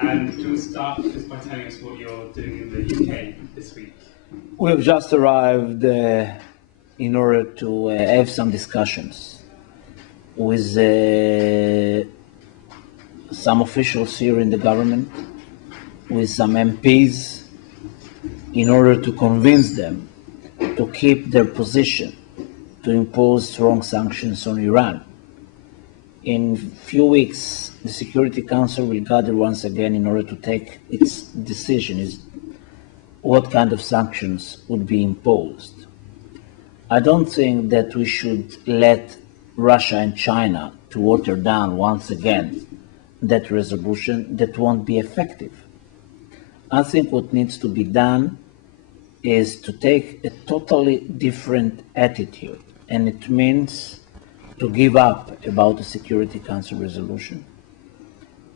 Can we start just by telling us what you're doing in the UK this week? We have just arrived in order to have some discussions with some officials here in the government, with some MPs, in order to convince them to keep their position, to impose strong sanctions on Iran. In a few weeks, the Security Council will gather once again in order to take its decision is what kind of sanctions would be imposed. I don't think that we should let Russia and China to water down once again that resolution that won't be effective. I think what needs to be done is to take a totally different attitude, and it means to give up about the Security Council resolution.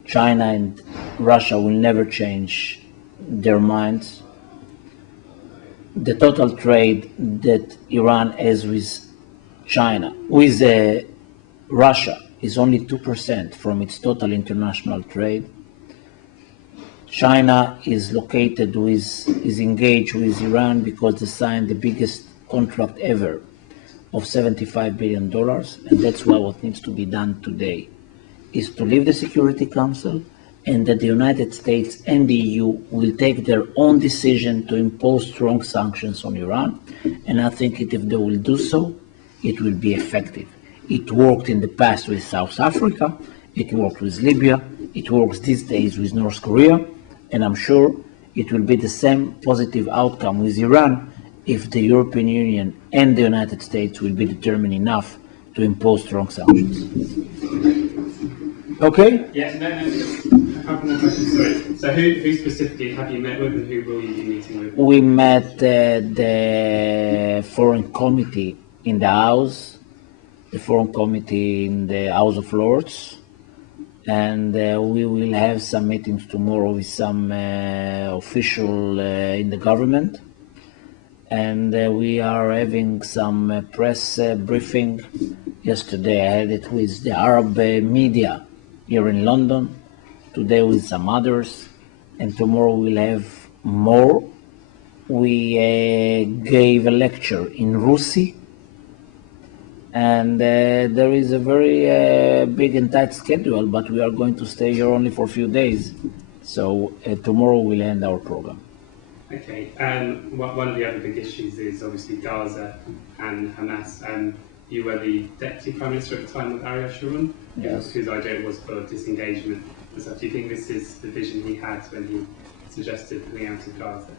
China and Russia will never change their minds. The total trade that Iran has with Russia is only 2% from its total international trade. China is engaged with Iran because they signed the biggest contract ever of $75 billion, and that's why what needs to be done today is to leave the Security Council, and that the United States and the EU will take their own decision to impose strong sanctions on Iran. And I think if they will do so, it will be effective. It worked in the past with South Africa, it worked with Libya, it works these days with North Korea, and I'm sure it will be the same positive outcome with Iran if the European Union and the United States will be determined enough to impose strong sanctions. Okay? Yeah, just a couple more questions. Sorry. So who specifically have you met with, and who will you be meeting with? We met the Foreign Committee in the House, the Foreign Committee in the House of Lords, and we will have some meetings tomorrow with some official in the government. And we are having some press briefing. Yesterday I had it with the Arab media here in London, today with some others, and tomorrow we'll have more. We gave a lecture in Rusi, and there is a very big and tight schedule, but we are going to stay here only for a few days. So tomorrow we'll end our program. Okay, one of the other big issues is obviously Gaza and Hamas. You were the Deputy Prime Minister at the time of Ariel Sharon, Yes. Whose idea was for disengagement. So do you think this is the vision he had when he suggested pulling out of Gaza?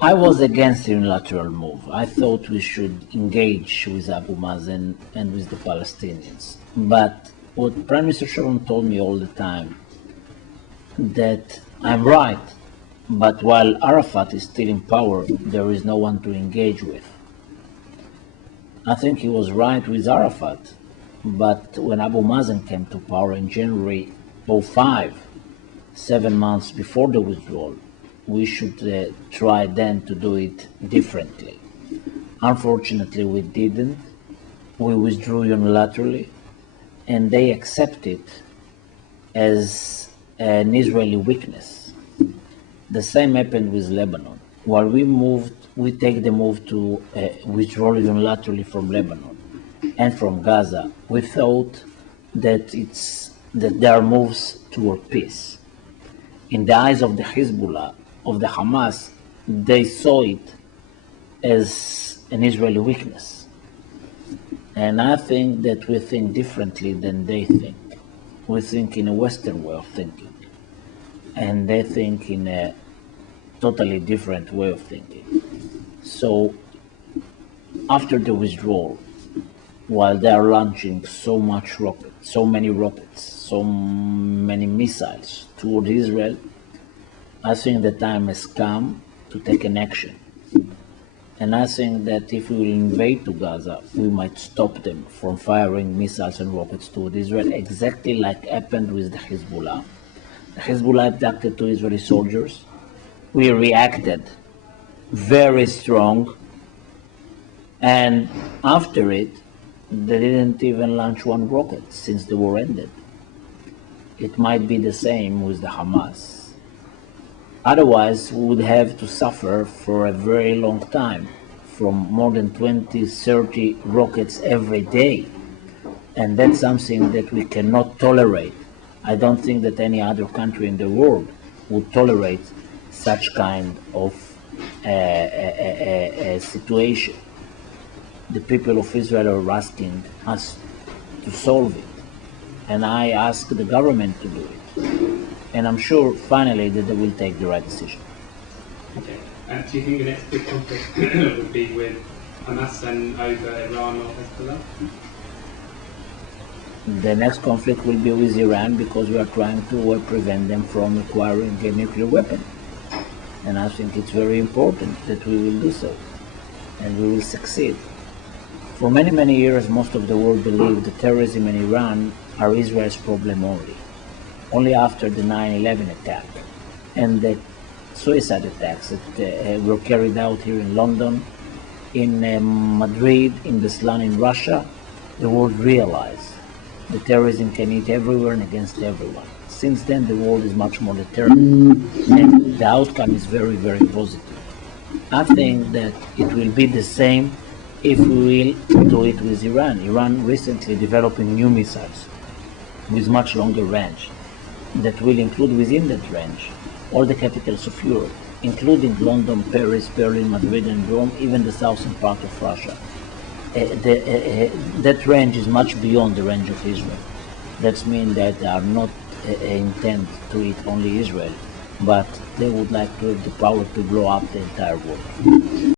I was against the unilateral move. I thought we should engage with Abu Mazen and with the Palestinians. But what Prime Minister Sharon told me all the time, that I'm right, but while Arafat is still in power, there is no one to engage with. I think he was right with Arafat, but when Abu Mazen came to power in January 2005, 7 months before the withdrawal, we should try then to do it differently. Unfortunately, we didn't. We withdrew unilaterally, and they accepted it as an Israeli weakness. The same happened with Lebanon. While we take the move to withdraw unilaterally from Lebanon and from Gaza, we thought that there are moves toward peace. In the eyes of the Hezbollah, of the Hamas, they saw it as an Israeli weakness. And I think that we think differently than they think. We think in a Western way of thinking, and they think in a totally different way of thinking. So after the withdrawal, while they are launching so many rockets, so many missiles toward Israel, I think the time has come to take an action. And I think that if we will invade to Gaza, we might stop them from firing missiles and rockets toward Israel, exactly like happened with the Hezbollah. The Hezbollah abducted 2 Israeli soldiers. We reacted very strong, and after it, they didn't even launch 1 rocket since the war ended. it might be the same with the Hamas. Otherwise, we would have to suffer for a very long time from more than 20, 30 rockets every day. And that's something that we cannot tolerate. I don't think that any other country in the world would tolerate such kind of a situation. The people of Israel are asking us to solve it. And I ask the government to do it. And I'm sure finally that they will take the right decision. Okay. Do you think the next big conflict would be with Hamas and over Iran or Hezbollah? The next conflict will be with Iran because we are trying to prevent them from acquiring a nuclear weapon. And I think it's very important that we will do so. And we will succeed. For many, many years, most of the world believed that terrorism in Iran are Israel's problem only. Only after the 9/11 attack and the suicide attacks that were carried out here in London, in Madrid, in Beslan in Russia, the world realized that terrorism can hit everywhere and against everyone. Since then, the world is much more determined, and the outcome is very, very positive. I think that it will be the same if we will do it with Iran. Iran recently developing new missiles with much longer range that will include within that range all the capitals of Europe, including London, Paris, Berlin, Madrid, and Rome, even the southern part of Russia. That range is much beyond the range of Israel. That means that they are not intent to hit only Israel, but they would like to have the power to blow up the entire world.